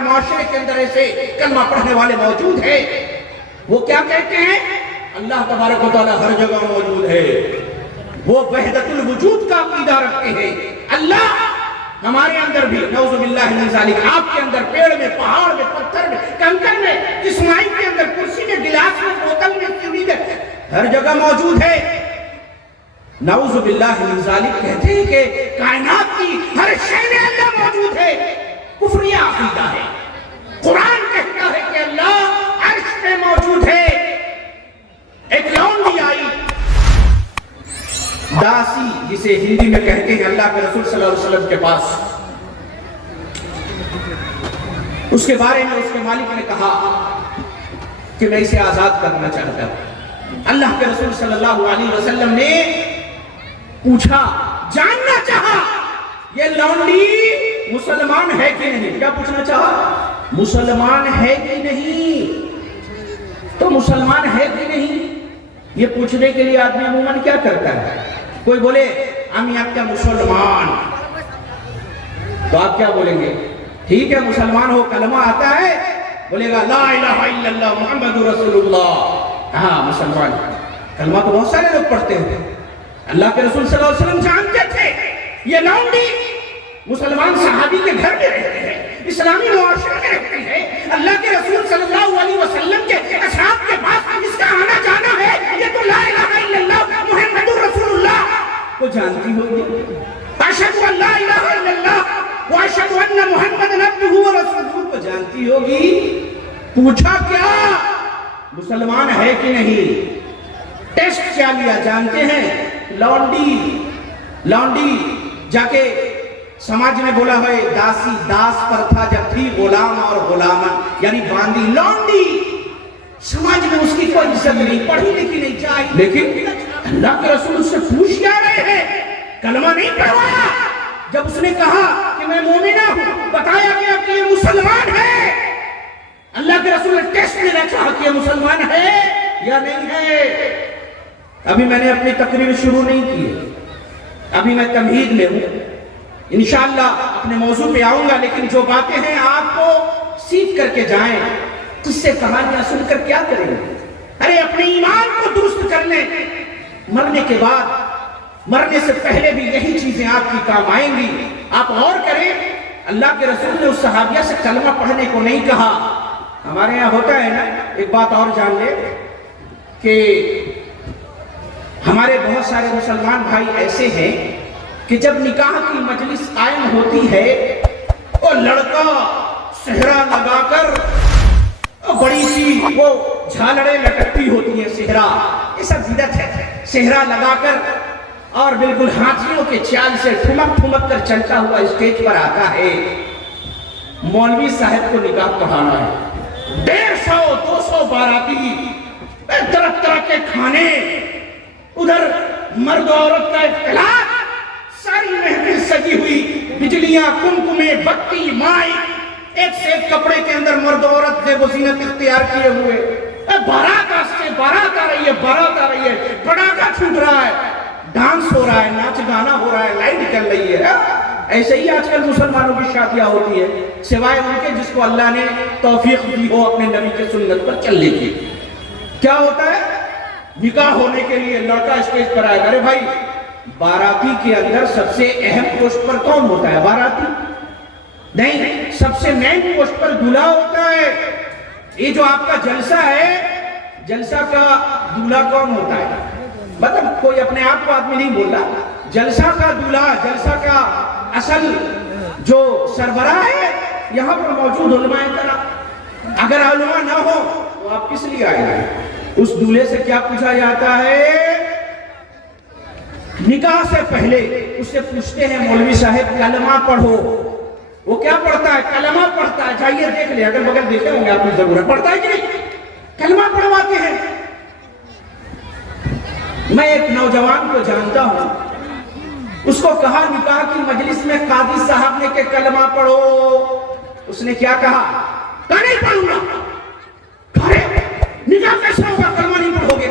ہمارے معاشرے کے اندر ایسے کلمہ پڑھنے والے موجود ہیں، وہ کیا کہتے ہیں؟ اللہ تبارک و تعالیٰ ہر جگہ موجود ہے، وہ وحدت الوجود کا عقیدہ رکھتے ہیں۔ اللہ ہمارے اندر بھی نعوذ باللہ من ذالک، آپ کے اندر، پیڑ میں، پہاڑ میں، پتھر میں، کنکر میں، اسماعیل کے اندر، کرسی میں، گلاس میں، بوتل میں، سیڑھی میں، ہر جگہ موجود ہے۔ نعوذ باللہ من ذالک کہتے ہیں کہ کائنات کی ہر شے میں اللہ موجود ہے، کفریہ عقیدہ ہے۔ قرآن کہتا ہے کہ اللہ عرش میں موجود ہے۔ ایک لونڈی آئی، داسی جسے ہندی میں کہتے ہیں، اللہ کے رسول صلی اللہ علیہ وسلم کے پاس، اس کے بارے میں اس کے مالک نے کہا کہ میں اسے آزاد کرنا چاہتا ہوں۔ اللہ کے رسول صلی اللہ علیہ وسلم نے پوچھا، جاننا چاہا یہ لونڈی مسلمان ہے کہ نہیں۔ کیا پوچھنا چاہا؟ مسلمان ہے کہ نہیں؟ تو مسلمان ہے کہ نہیں یہ پوچھنے کے لیے آدمی عموماً کیا کرتا ہے؟ کوئی بولے ہم آپ کا مسلمان، تو آپ کیا بولیں گے؟ ٹھیک ہے مسلمان ہو، کلمہ آتا ہے، بولے گا لا الہ الا اللہ محمد رسول اللہ، ہاں مسلمان۔ کلمہ تو بہت سارے لوگ پڑھتے ہیں۔ اللہ کے رسول صلی اللہ علیہ وسلم جانتے تھے یہ لونڈی مسلمان صحابی کے گھر میں رہتے ہیں، اسلامی معاشرے میں رہتے ہیں، اللہ کے رسول صلی اللہ علیہ وسلم کے اصحاب کے پاس اس کا آنا جانا ہے، یہ تو لا الہ الا اللہ محمد رسول اللہ کو جانتی ہوگی۔ اشہد ان لا الہ الا اللہ واشہد ان محمد عبدہ ورسولہ کو جانتی ہوگی۔ پوچھا کیا؟ مسلمان ہے کہ نہیں؟ ٹیسٹ کیا لیا جانتے ہیں؟ لونڈی جا کے سماج میں بولا ہے داسی، داس پر تھا جب تھی، غلام اور غلامن یعنی باندی۔ لونڈی سماج میں اس کی کوئی عزت نہیں، پڑھی لکھی نہیں چاہیے، لیکن اللہ کے رسول اس سے پوچھ کیا رہے ہیں؟ کلمہ نہیں پڑھوایا۔ جب اس نے کہا کہ میں مومنہ ہوں، بتایا گیا کہ یہ مسلمان ہے۔ اللہ کے رسول نے ٹیسٹ لینا چاہا کہ یہ مسلمان ہے یا نہیں ہے۔ ابھی میں نے اپنی تقریر شروع نہیں کی، ابھی میں تمہید میں ہوں، انشاءاللہ اپنے موضوع پہ آؤں گا، لیکن جو باتیں ہیں آپ کو سیکھ کر کے جائیں۔ کس سے کہانیاں سن کر کیا کریں گے؟ ارے اپنے ایمان کو درست کر لیں، مرنے کے بعد، مرنے سے پہلے بھی یہی چیزیں آپ کی کام آئیں گی۔ آپ غور کریں، اللہ کے رسول نے اس صحابیہ سے کلمہ پڑھنے کو نہیں کہا۔ ہمارے یہاں ہوتا ہے نا، ایک بات اور جان لے کہ ہمارے بہت سارے مسلمان بھائی ایسے ہیں کہ جب نکاح کی مجلس قائم ہوتی ہے، وہ لڑکا صحرا لگا کر، بڑی سی وہ جھالڑیں لٹکتی ہوتی ہیں، صحرا، یہ سب بدعت ہے، صحرا لگا کر اور بالکل ہاتھیوں کے چال سے ٹھمک ٹھمک کر چلتا ہوا اسٹیج پر آتا ہے۔ مولوی صاحب کو نکاح پڑھانا ہے، 150 200 باراتی، طرح طرح کے کھانے، ادھر مرد و عورت کا اختلاط، ساری محفل سجی ہوئی، بجلیاں، کمکمے، بتی، مائی، ایک سے ایک کپڑے کے اندر مرد و عورت زیب و زینت اختیار کیے ہوئے، بارات آستے، بارات آ رہی ہے، بارات آ رہی ہے، پڑاکا چھوٹ رہا ہے، ڈانس ہو رہا ہے، ناچ گانا ہو رہا ہے، لائٹ چل رہی ہے۔ ایسے ہی آج کل مسلمانوں کی شادیاں ہوتی ہے، سوائے ان کے جس کو اللہ نے توفیق دی ہو اپنے نبی کے سنت پر چلنے کی۔ کیا ہوتا ہے؟ نکاح ہونے کے لیے لڑکا اسٹیج پر آئے گا۔ ارے بھائی، باراتی کے اندر سب سے اہم پوسٹ پر کون ہوتا ہے؟ باراتی نہیں، سب سے مین پوسٹ پر دولہا ہوتا ہے۔ یہ جو آپ کا جلسہ ہے، جلسہ کا دولہا کون ہوتا ہے؟ مطلب کوئی اپنے آپ کو آدمی نہیں بول رہا، جلسہ کا دولہا، جلسہ کا اصل جو سربراہ ہے یہاں پر موجود علماء کرام۔ اگر علماء نہ ہو تو آپ کس لیے آئے ہیں؟ اس دولہے سے کیا پوچھا جاتا ہے؟ نکاح سے پہلے اس سے پوچھتے ہیں مولوی صاحب کلمہ پڑھو۔ وہ کیا پڑھتا ہے؟ کلمہ پڑھتا ہے۔ جائیے دیکھ لیں، اگر بغل دیکھے ہوں گے آپ کی ضرورت، پڑھتا ہے کہ نہیں؟ کلمہ پڑھواتے ہیں۔ میں ایک نوجوان کو جانتا ہوں، اس کو کہا نکاح کی مجلس میں قاضی صاحب نے کہ کلمہ پڑھو، اس نے کیا کہا؟ کہا نہیں پڑھوں گا۔ نکاح کیسا ہوگا کلمہ نہیں پڑھو گے؟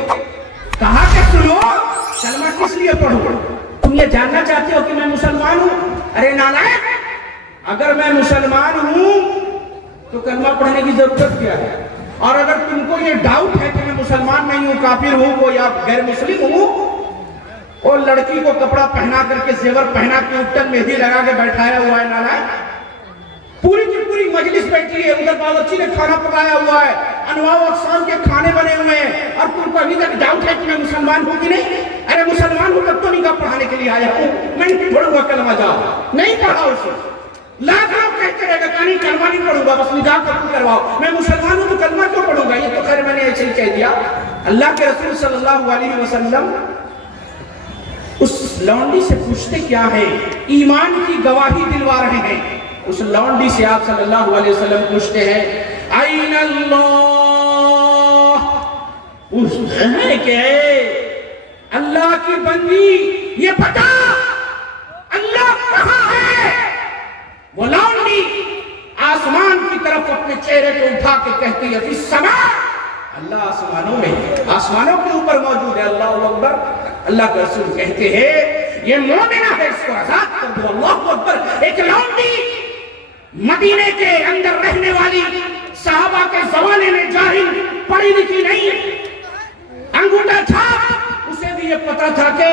کہا کہ سنو، کلمہ کس لیے پڑھو؟ تم یہ جاننا چاہتے ہو کہ میں مسلمان ہوں؟ ارے نالائق، اگر میں مسلمان ہوں ماننے کی ضرورت کیا ہے؟ اور اگر تم کو یہ ڈاؤٹ ہے کہ میں مسلمان نہیں ہوں، کافر ہوں وہ یا غیر مسلم ہوں، اور لڑکی کو کپڑا پہنا کر کے زیور پہنا کے اوپر مہندی لگا کے بیٹھایا ہوا ہے نالائق، پوری کی پوری مجلس بیٹھی ہے، ادھر باورچی نے کھانا پکایا ہوا ہے، انواع و اقسام کے کھانے بنے ہوئے ہیں، اور تم کو ابھی تک ڈاؤٹ ہے کہ میں مسلمان ہوں کہ نہیں؟ ارے مسلمان ہوں تب تو نکاح پڑھانے کے لیے آیا ہوں، میں نہیں پڑھوں گا کلمہ جا، نہیں پڑھا اسے، لاکھ لوگ کہتے رہے گا کہ نہیں کلمہ نہیں پڑھوں گا، بس نکاح قبول کرواؤ، میں مسلمان ہوں تو کلمہ کیوں پڑھوں گا؟ یہ تو خیر میں نے ایسے ہی کہہ دیا۔ اللہ کے رسول صلی اللہ علیہ وسلم اس لونڈی سے پوچھتے کیا ہے؟ ایمان کی گواہی دلوا رہے ہیں۔ اس لونڈی سے آپ صلی اللہ علیہ وسلم پوچھتے ہیں این اللہ، پوچھتے ہیں کہ اللہ کی بندی یہ بتا اللہ کہاں ہے؟ وہ لونڈی آسمان کی طرف اپنے چہرے کو اٹھا کے کہتی ہے فی السماء، اللہ آسمانوں میں، آسمانوں کے اوپر موجود ہے، اللہ اکبر۔ اللہ کے رسول کہتے ہیں یہ مومنہ ہے، اس کو آزاد کر دو، اللہ اکبر۔ ایک لونڈی مدینے کے اندر رہنے والی، صحابہ کے زمانے میں جاہل، پڑھی لکھی نہیں، انگوٹھا چھاپ، اسے بھی یہ پتا تھا کہ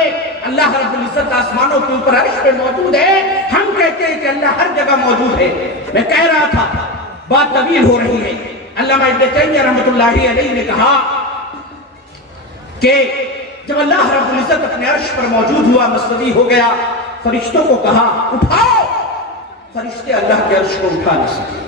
اللہ رب العزت آسمانوں کے اوپر عرش پہ موجود ہے۔ ہم کہتے ہیں کہ اللہ ہر جگہ موجود ہے۔ میں کہہ رہا تھا بات طویل ہو رہی ہے۔ علامہ ابن تیمیہ رحمۃ اللہ علیہ نے کہا کہ جب اللہ رب العزت اپنے عرش پر موجود ہوا، مستوی ہو گیا، فرشتوں کو کہا اٹھاؤ، فرشتے اللہ کے عرش کو اٹھا نہیں سکے۔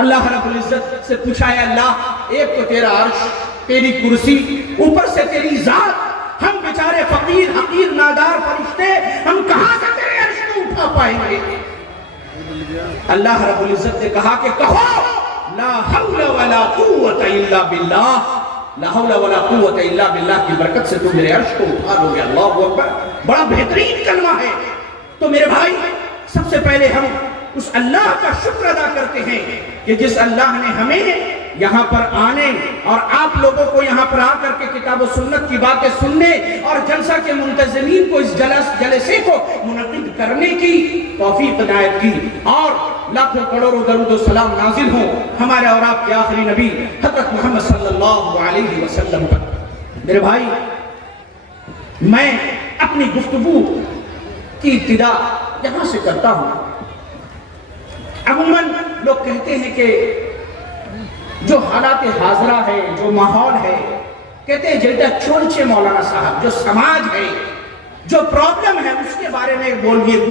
اللہ رب العزت سے پوچھا ہے اللہ ایک تو تیرا عرش، تیری کرسی، اوپر سے تیری ذات، ہم بیچارے فقیر حقیر نادار فرشتے ہم کہاں سے تیرے عرش کو اٹھا پائیں گے؟ اللہ رب العزت نے کہا کہ کہو لا حول ولا قوت الا باللہ، لا حول ولا قوت الا باللہ کی برکت سے تم میرے عرش کو اٹھا لو گے۔ اللہ اکبر، بڑا بہترین کلمہ ہے۔ تو میرے بھائی سب سے پہلے ہم اس اللہ کا شکر ادا کرتے ہیں کہ جس اللہ نے ہمیں یہاں پر آنے اور آپ لوگوں کو یہاں پر آ کر کے کتاب و سنت کی باتیں سننے اور جلسہ کے منتظمین کو اس جلسے کو منعقد کرنے کی توفیق عنایت کی، اور لاکھوں کروڑوں درود و سلام نازل ہوں ہمارے اور آپ کے آخری نبی حضرت محمد صلی اللہ علیہ وسلم پر۔ میرے بھائی میں اپنی گفتگو کی ابتدا یہاں سے کرتا ہوں۔ عموماً لوگ کہتے ہیں کہ جو حالات حاضرہ ہے، جو ماحول ہے، کہتے ہیں جلدہ چھوڑ چھے مولانا صاحب، جو سماج ہے، جو پرابلم ہے اس کے بارے میں بولیے۔